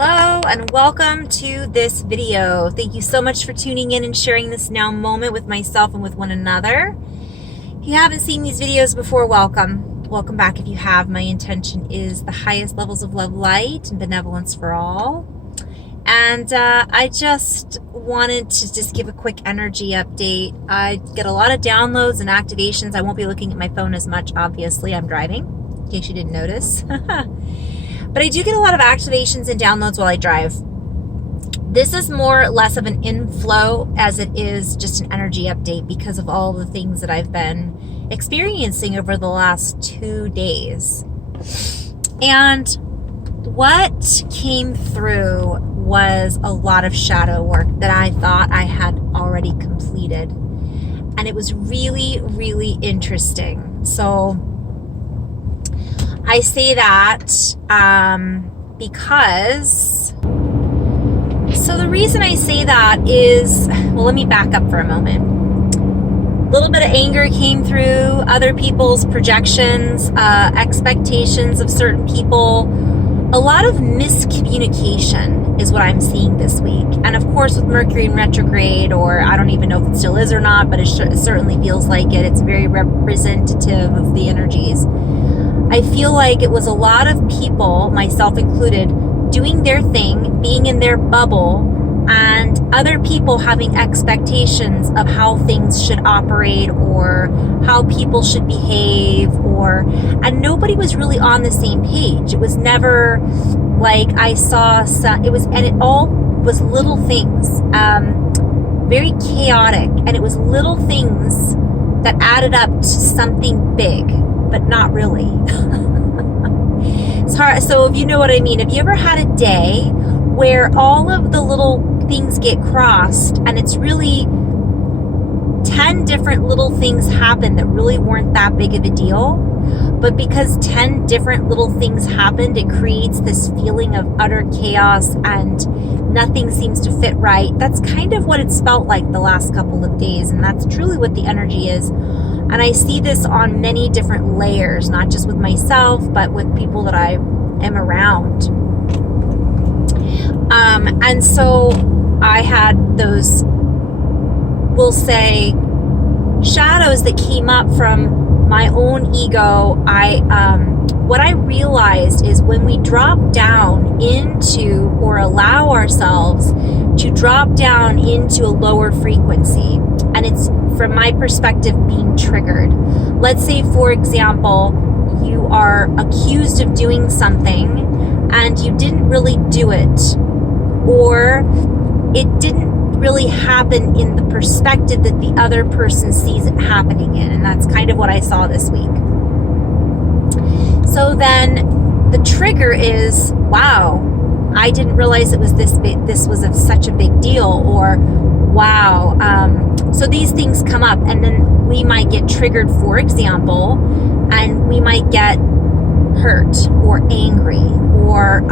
Hello and welcome to this video. Thank you so much for tuning in and sharing this now moment with myself and with one another. If you haven't seen these videos before, welcome. Welcome back if you have. My intention is the highest levels of love, light, and benevolence for all. And I just wanted to just give a quick energy update. I get a lot of downloads and activations. I won't be looking at my phone as much, obviously. I'm driving, in case you didn't notice. But I do get a lot of activations and downloads while I drive. This is more or less of an inflow as it is just an energy update because of all the things that I've been experiencing over the last 2 days. And what came through was a lot of shadow work that I thought I had already completed. And it was really, really interesting. So I say that because, so the reason I say that is, well, let me back up for a moment. A little bit of anger came through, other people's projections, expectations of certain people. A lot of miscommunication is what I'm seeing this week. And of course, with Mercury in retrograde, or I don't even know if it still is or not, but it certainly feels like it. It's very representative of the energies. I feel like it was a lot of people, myself included, doing their thing, being in their bubble, and other people having expectations of how things should operate or how people should behave, and nobody was really on the same page. It was never like I saw some, and it all was little things, very chaotic, and it was little things that added up to something big, but not really. It's hard. So if you know what I mean, have you ever had a day where all of the little things get crossed and it's really 10 different little things happen that really weren't that big of a deal, but because 10 different little things happened, it creates this feeling of utter chaos and nothing seems to fit right. That's kind of what it's felt like the last couple of days, and that's truly what the energy is. And I see this on many different layers, not just with myself, but with people that I am around. And so I had those, we'll say, shadows that came up from my own ego. What I realized is when we drop down into, or allow ourselves to drop down into a lower frequency, and it's, from my perspective, being triggered. Let's say, for example, you are accused of doing something and you didn't really do it, or it didn't really happen in the perspective that the other person sees it happening in. And that's kind of what I saw this week. So then the trigger is, wow, I didn't realize it was this big, this was such a big deal, or wow. So these things come up, and then we might get triggered, for example, and we might get hurt or angry or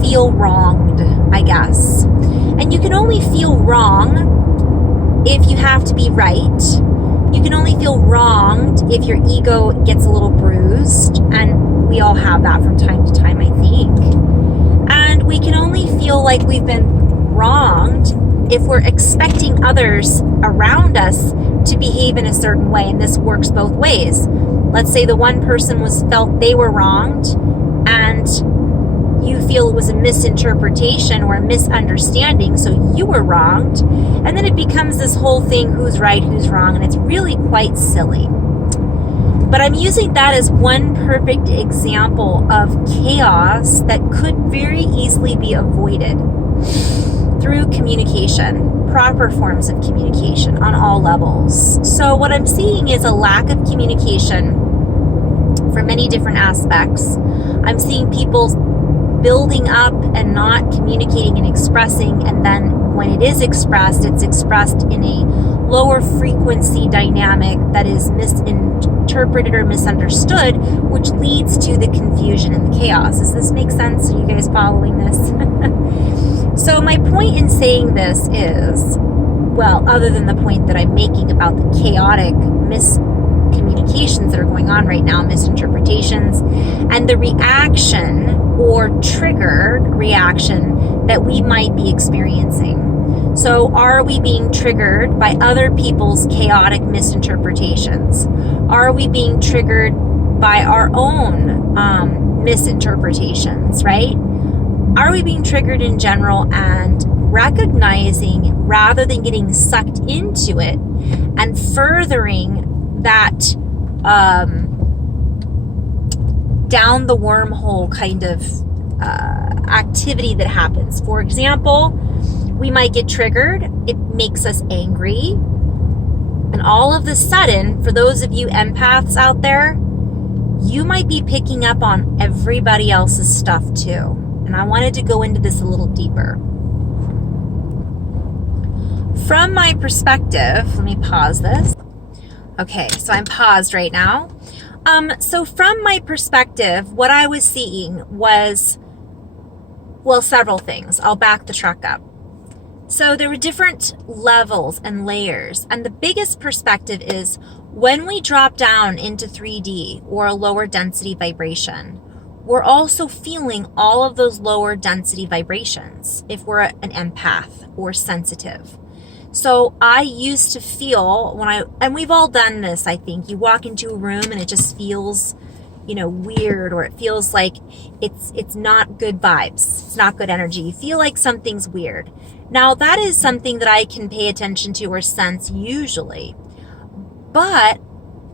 feel wronged, I guess. And you can only feel wrong if you have to be right. You can only feel wronged if your ego gets a little bruised, and we all have that from time to time, I think. And we can only feel like we've been wronged if we're expecting others around us to behave in a certain way, and this works both ways. Let's say the one person felt they were wronged, and you feel it was a misinterpretation or a misunderstanding, so you were wronged, and then it becomes this whole thing, who's right, who's wrong, and it's really quite silly. But I'm using that as one perfect example of chaos that could very easily be avoided through communication, proper forms of communication on all levels. So what I'm seeing is a lack of communication for many different aspects. I'm seeing people building up and not communicating and expressing, and then when it is expressed, it's expressed in a lower frequency dynamic that is misinterpreted or misunderstood, which leads to the confusion and the chaos. Does this make sense? Are you guys following this? So my point in saying this is, well, other than the point that I'm making about the chaotic miscommunication miscommunications that are going on right now, misinterpretations, and the reaction or triggered reaction that we might be experiencing. So are we being triggered by other people's chaotic misinterpretations? Are we being triggered by our own misinterpretations, right? Are we being triggered in general, and recognizing rather than getting sucked into it and furthering that down the wormhole kind of activity that happens. For example, we might get triggered. It makes us angry. And all of a sudden, for those of you empaths out there, you might be picking up on everybody else's stuff too. And I wanted to go into this a little deeper. From my perspective, let me pause this. Okay, so I'm paused right now. So from my perspective, what I was seeing was, well, several things. I'll back the truck up. So there were different levels and layers. And the biggest perspective is when we drop down into 3D or a lower density vibration, we're also feeling all of those lower density vibrations if we're an empath or sensitive. So I used to feel and we've all done this, I think, you walk into a room and it just feels, weird, or it feels like it's not good vibes. It's not good energy. You feel like something's weird. Now that is something that I can pay attention to or sense usually, but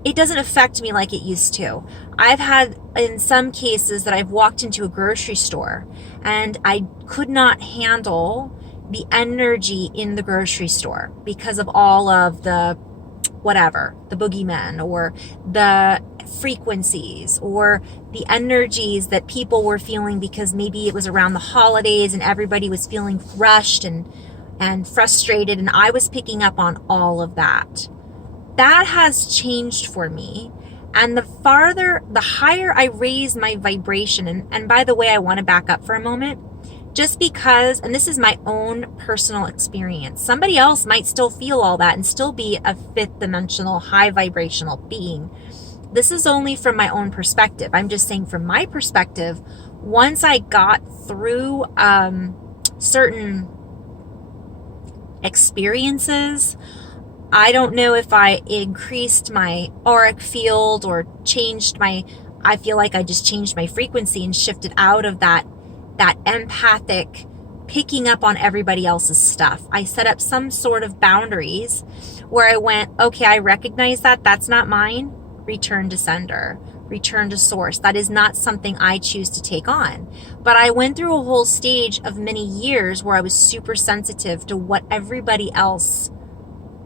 it doesn't affect me like it used to. I've had in some cases that I've walked into a grocery store and I could not handle the energy in the grocery store because of all of the the boogeymen or the frequencies or the energies that people were feeling, because maybe it was around the holidays and everybody was feeling rushed and frustrated, and I was picking up on all of that. That has changed for me. And the higher I raise my vibration, and by the way, I want to back up for a moment, just because, and this is my own personal experience, somebody else might still feel all that and still be a fifth dimensional, high vibrational being. This is only from my own perspective. I'm just saying from my perspective, once I got through certain experiences, I don't know if I increased my auric field or I feel like I just changed my frequency and shifted out of that empathic picking up on everybody else's stuff. I set up some sort of boundaries where I went, okay, I recognize that's not mine. Return to sender, return to source. That is not something I choose to take on. But I went through a whole stage of many years where I was super sensitive to what everybody else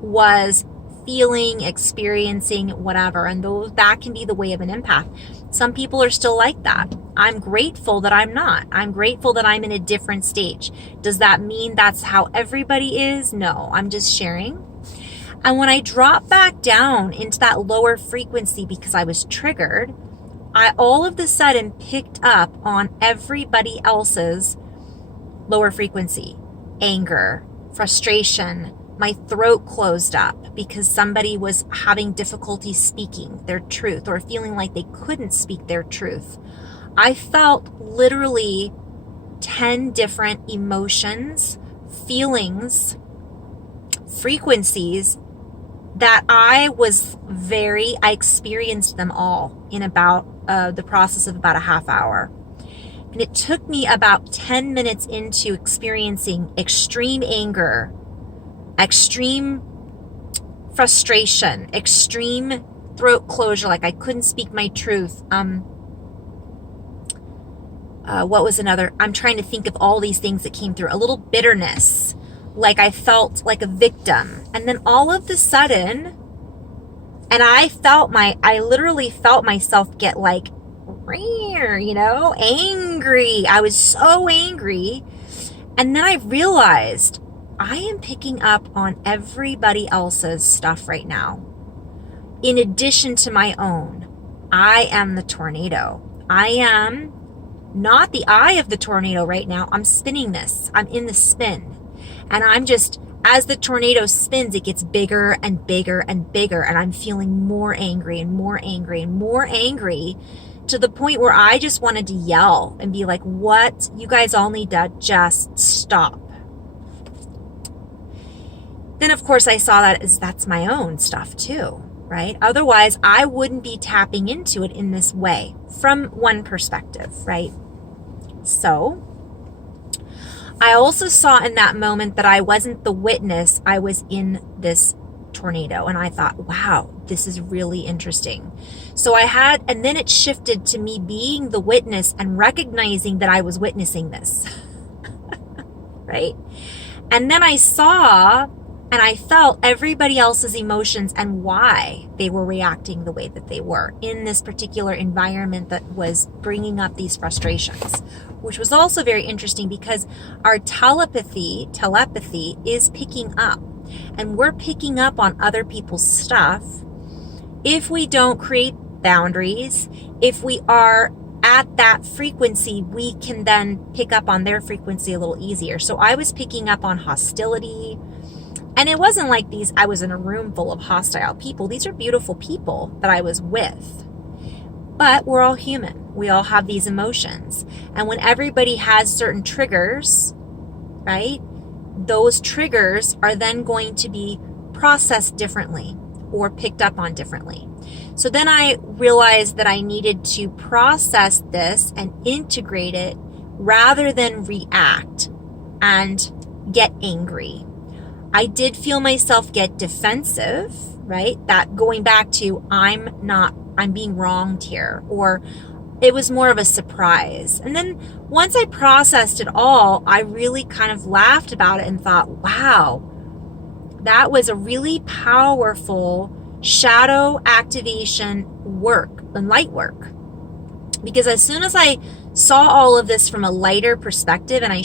was feeling, experiencing, whatever. And that can be the way of an empath. Some people are still like that. I'm grateful that I'm not. I'm grateful that I'm in a different stage. Does that mean that's how everybody is? No, I'm just sharing. And when I dropped back down into that lower frequency because I was triggered, I all of a sudden picked up on everybody else's lower frequency, anger, frustration. My throat closed up because somebody was having difficulty speaking their truth or feeling like they couldn't speak their truth. I felt literally 10 different emotions, feelings, frequencies that I experienced them all in about the process of about a half hour. And it took me about 10 minutes into experiencing extreme anger, extreme frustration, extreme throat closure, like I couldn't speak my truth. What was another? I'm trying to think of all these things that came through. A little bitterness, like I felt like a victim. And then all of a sudden, and I literally felt myself get like, angry. I was so angry. And then I realized I am picking up on everybody else's stuff right now. In addition to my own, I am the tornado. I am not the eye of the tornado right now. I'm spinning this. I'm in the spin. And I'm just as the tornado spins, it gets bigger and bigger and bigger, and I'm feeling more angry and more angry and more angry, to the point where I just wanted to yell and be like, what? You guys all need to just stop. Then, of course, I saw that as that's my own stuff too, right? Otherwise, I wouldn't be tapping into it in this way from one perspective, right? So I also saw in that moment that I wasn't the witness, I was in this tornado. And I thought, wow, this is really interesting. So and then it shifted to me being the witness and recognizing that I was witnessing this, right? And then I saw and I felt everybody else's emotions and why they were reacting the way that they were in this particular environment that was bringing up these frustrations, which was also very interesting because our telepathy is picking up, and we're picking up on other people's stuff. If we don't create boundaries, if we are at that frequency, we can then pick up on their frequency a little easier. So I was picking up on hostility. And it wasn't like I was in a room full of hostile people. These are beautiful people that I was with. But we're all human. We all have these emotions. And when everybody has certain triggers, right, those triggers are then going to be processed differently or picked up on differently. So then I realized that I needed to process this and integrate it rather than react and get angry. I did feel myself get defensive, right? That going back to I'm being wronged here, or it was more of a surprise. And then once I processed it all, I really kind of laughed about it and thought, wow, that was a really powerful shadow activation work and light work. Because as soon as I saw all of this from a lighter perspective and I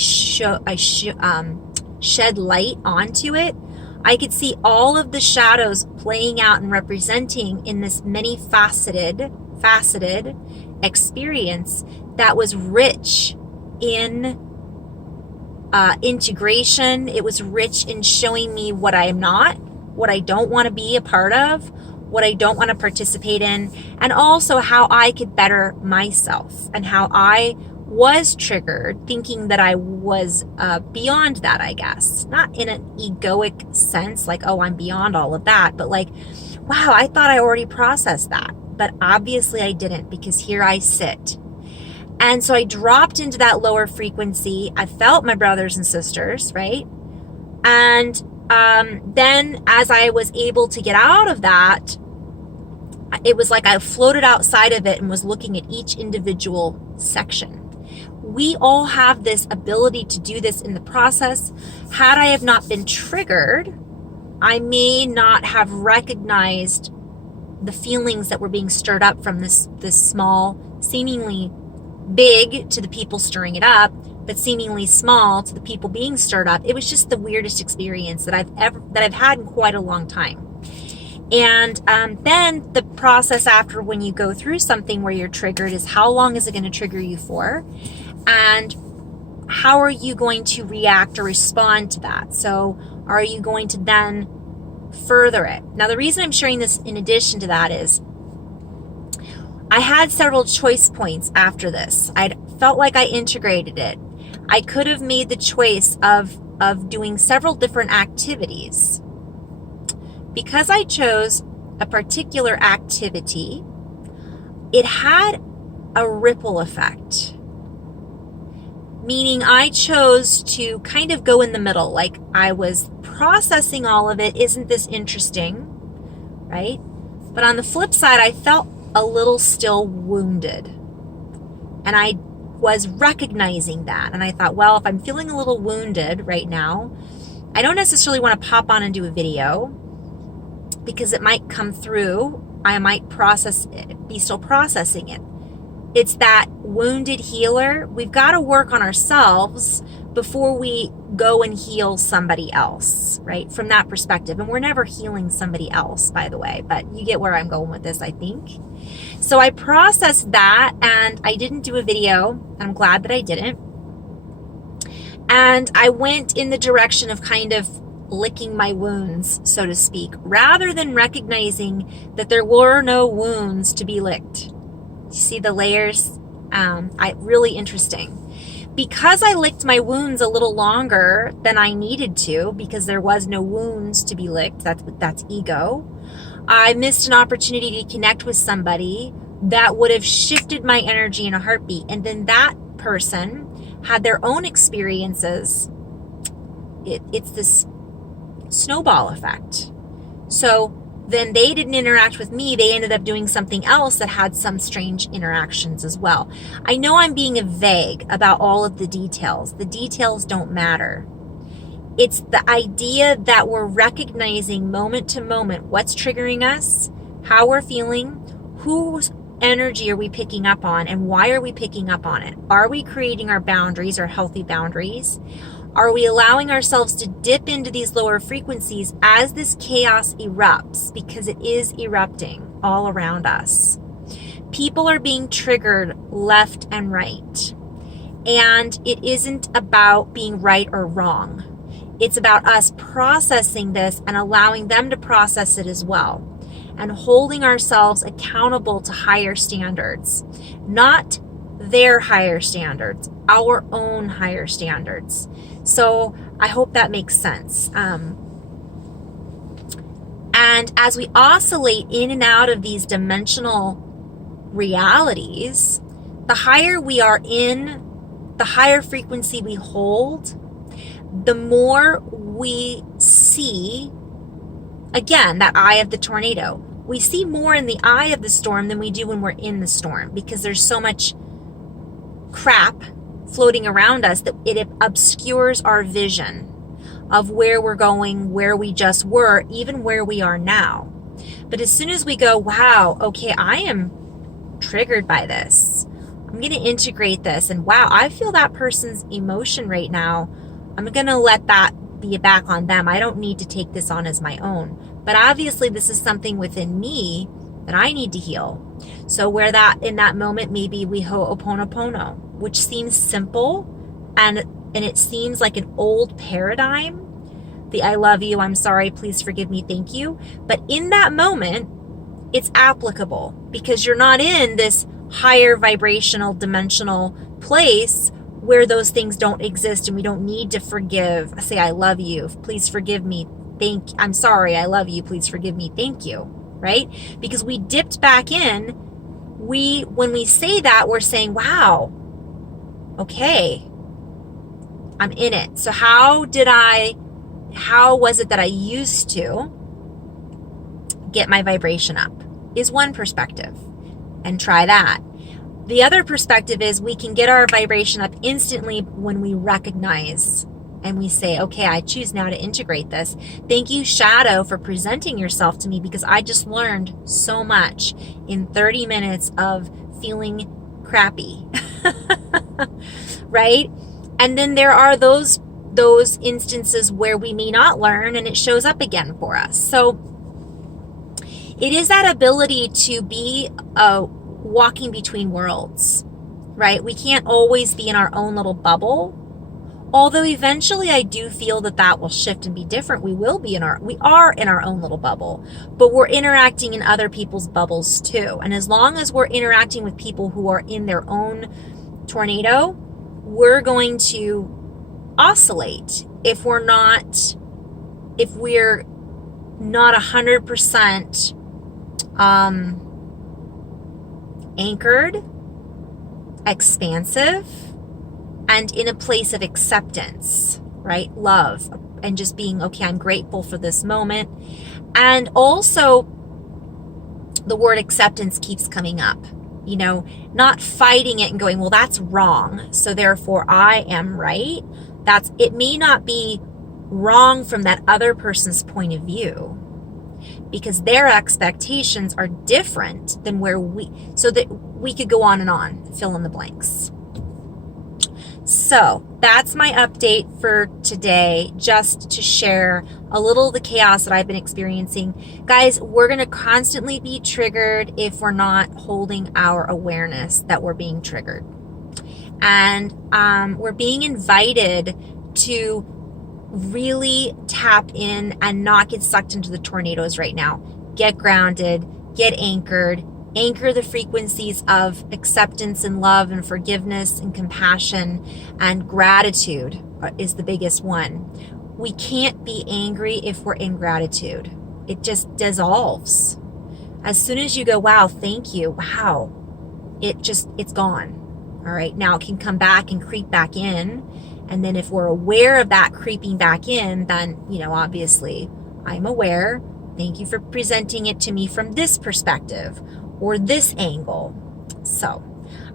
shed light onto it, I could see all of the shadows playing out and representing in this many faceted experience that was rich in integration. It was rich in showing me what I am not, what I don't want to be a part of, what I don't want to participate in, and also how I could better myself and how I was triggered thinking that I was beyond that, I guess. Not in an egoic sense, like, oh, I'm beyond all of that, but like, wow, I thought I already processed that. But obviously I didn't, because here I sit. And so I dropped into that lower frequency. I felt my brothers and sisters, right? And then as I was able to get out of that, it was like I floated outside of it and was looking at each individual section. We all have this ability to do this in the process. Had I have not been triggered, I may not have recognized the feelings that were being stirred up from this small, seemingly big to the people stirring it up, but seemingly small to the people being stirred up. It was just the weirdest experience that I've had in quite a long time. And then the process after, when you go through something where you're triggered, is how long is it going to trigger you for? And how are you going to react or respond to that? So are you going to then further it? Now, the reason I'm sharing this in addition to that is I had several choice points after this. I felt like I integrated it. I could have made the choice of doing several different activities. Because I chose a particular activity, it had a ripple effect. Meaning I chose to kind of go in the middle, like I was processing all of it. Isn't this interesting? Right? But on the flip side, I felt a little still wounded. And I was recognizing that. And I thought, well, if I'm feeling a little wounded right now, I don't necessarily want to pop on and do a video, because it might come through. I might be still processing it. It's that wounded healer. We've got to work on ourselves before we go and heal somebody else, right? From that perspective. And we're never healing somebody else, by the way, but you get where I'm going with this, I think. So I processed that, and I didn't do a video. I'm glad that I didn't. And I went in the direction of kind of licking my wounds, so to speak, rather than recognizing that there were no wounds to be licked. You see the layers? Really interesting. Because I licked my wounds a little longer than I needed to, because there was no wounds to be licked, that's ego, I missed an opportunity to connect with somebody that would have shifted my energy in a heartbeat. And then that person had their own experiences. It's this snowball effect. So then they didn't interact with me. They ended up doing something else that had some strange interactions as well. I know I'm being vague about all of the details. The details don't matter. It's the idea that we're recognizing moment to moment what's triggering us, how we're feeling, whose energy are we picking up on, and why are we picking up on it? Are we creating our boundaries, our healthy boundaries? Are we allowing ourselves to dip into these lower frequencies as this chaos erupts? Because it is erupting all around us. People are being triggered left and right. And it isn't about being right or wrong. It's about us processing this and allowing them to process it as well. And holding ourselves accountable to higher standards. Not their higher standards, our own higher standards. So I hope that makes sense. And as we oscillate in and out of these dimensional realities, the higher we are in, the higher frequency we hold, the more we see, again, that eye of the tornado. We see more in the eye of the storm than we do when we're in the storm, because there's so much crap floating around us that it obscures our vision of where we're going, where we just were, even where we are now. But as soon as we go, wow, okay, I am triggered by this. I'm going to integrate this. And wow, I feel that person's emotion right now. I'm going to let that be back on them. I don't need to take this on as my own. But obviously this is something within me that I need to heal. So where that in that moment, maybe we ho'oponopono, which seems simple and it seems like an old paradigm. The I love you, I'm sorry, please forgive me, thank you. But in that moment, it's applicable because you're not in this higher vibrational dimensional place where those things don't exist and we don't need to forgive. Say, I love you, please forgive me, I'm sorry, I love you, please forgive me, thank you, right? Because we dipped back in, when we say that, we're saying, wow, okay, I'm in it. So how was it that I used to get my vibration up? Is one perspective, and try that. The other perspective is we can get our vibration up instantly when we recognize and we say, okay, I choose now to integrate this. Thank you, Shadow, for presenting yourself to me, because I just learned so much in 30 minutes of feeling crappy, right? And then there are those instances where we may not learn and it shows up again for us. So it is that ability to be walking between worlds, right? We can't always be in our own little bubble. Although eventually I do feel that will shift and be different. We are in our own little bubble, but we're interacting in other people's bubbles too. And as long as we're interacting with people who are in their own tornado, we're going to oscillate if we're not 100% anchored, expansive, and in a place of acceptance, right? Love, and just being, okay, I'm grateful for this moment. And also the word acceptance keeps coming up, not fighting it and going, well, that's wrong, so therefore I am right. It may not be wrong from that other person's point of view, because their expectations are different than so that we could go on and on, fill in the blanks. So that's my update for today, just to share a little of the chaos that I've been experiencing. Guys, we're going to constantly be triggered if we're not holding our awareness that we're being triggered. And we're being invited to really tap in and not get sucked into the tornadoes right now. Get grounded, get anchored, anchor the frequencies of acceptance and love and forgiveness and compassion, and gratitude is the biggest one. We can't be angry if we're in gratitude. It just dissolves. As soon as you go, wow, thank you, wow, it's gone. All right, now it can come back and creep back in. And then if we're aware of that creeping back in, then, obviously I'm aware. Thank you for presenting it to me from this perspective or this angle. So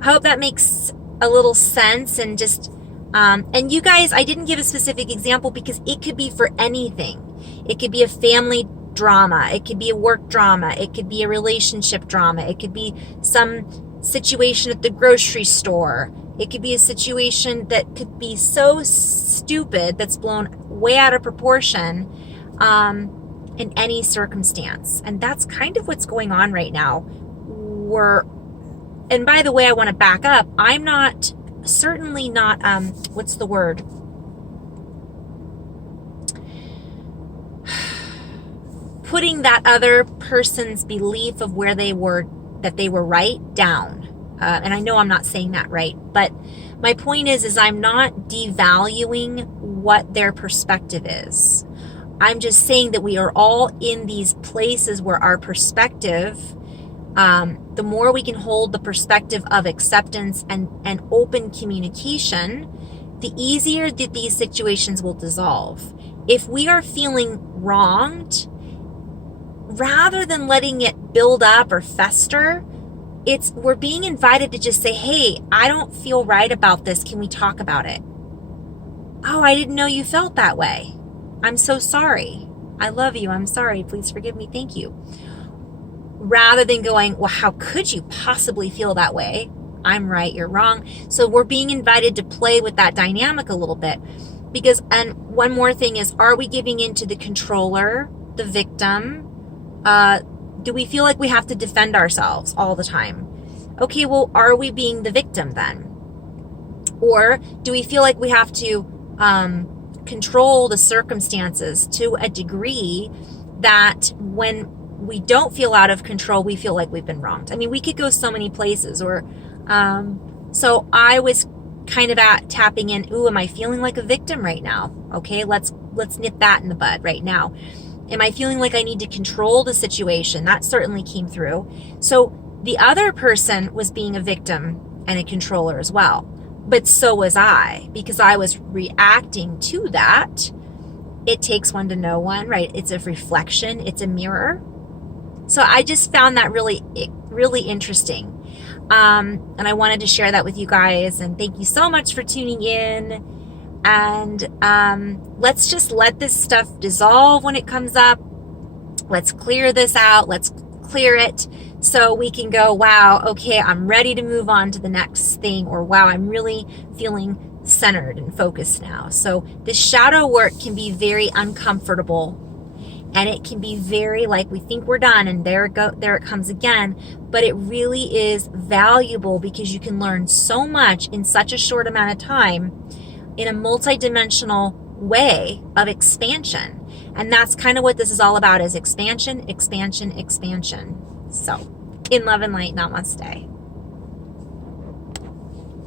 I hope that makes a little sense. And just, and you guys, I didn't give a specific example because it could be for anything. It could be a family drama. It could be a work drama. It could be a relationship drama. It could be some situation at the grocery store. It could be a situation that could be so stupid that's blown way out of proportion in any circumstance. And that's kind of what's going on right now. And by the way, I want to back up. I'm certainly not, what's the word? Putting that other person's belief of where they were, that they were right, down. And I know I'm not saying that right, but my point is I'm not devaluing what their perspective is. I'm just saying that we are all in these places where our perspective, the more we can hold the perspective of acceptance and open communication, the easier that these situations will dissolve. If we are feeling wronged, rather than letting it build up or fester, we're being invited to just say, hey, I don't feel right about this. Can we talk about it? Oh, I didn't know you felt that way. I'm so sorry. I love you. I'm sorry. Please forgive me. Thank you. Rather than going, well, how could you possibly feel that way? I'm right. You're wrong. So we're being invited to play with that dynamic a little bit. And one more thing is, are we giving in to the controller, the victim? Do we feel like we have to defend ourselves all the time? Okay, well, are we being the victim then? Or do we feel like we have to control the circumstances to a degree that when we don't feel out of control, we feel like we've been wronged? I mean, we could go so many places. So I was kind of tapping in, ooh, am I feeling like a victim right now? Okay, let's nip that in the bud right now. Am I feeling like I need to control the situation? That certainly came through. So the other person was being a victim and a controller as well. But so was I, because I was reacting to that. It takes one to know one, right? It's a reflection. It's a mirror. So I just found that really, really interesting. And I wanted to share that with you guys. And thank you so much for tuning in. And let's just let this stuff dissolve when it comes up. Let's clear this out. Let's clear it so we can go, wow, okay, I'm ready to move on to the next thing. Or wow, I'm really feeling centered and focused now. So this shadow work can be very uncomfortable. And it can be very like we think we're done and there it comes again. But it really is valuable because you can learn so much in such a short amount of time, in a multidimensional way of expansion. And that's kind of what this is all about, is expansion, expansion, expansion. So, in love and light, namaste.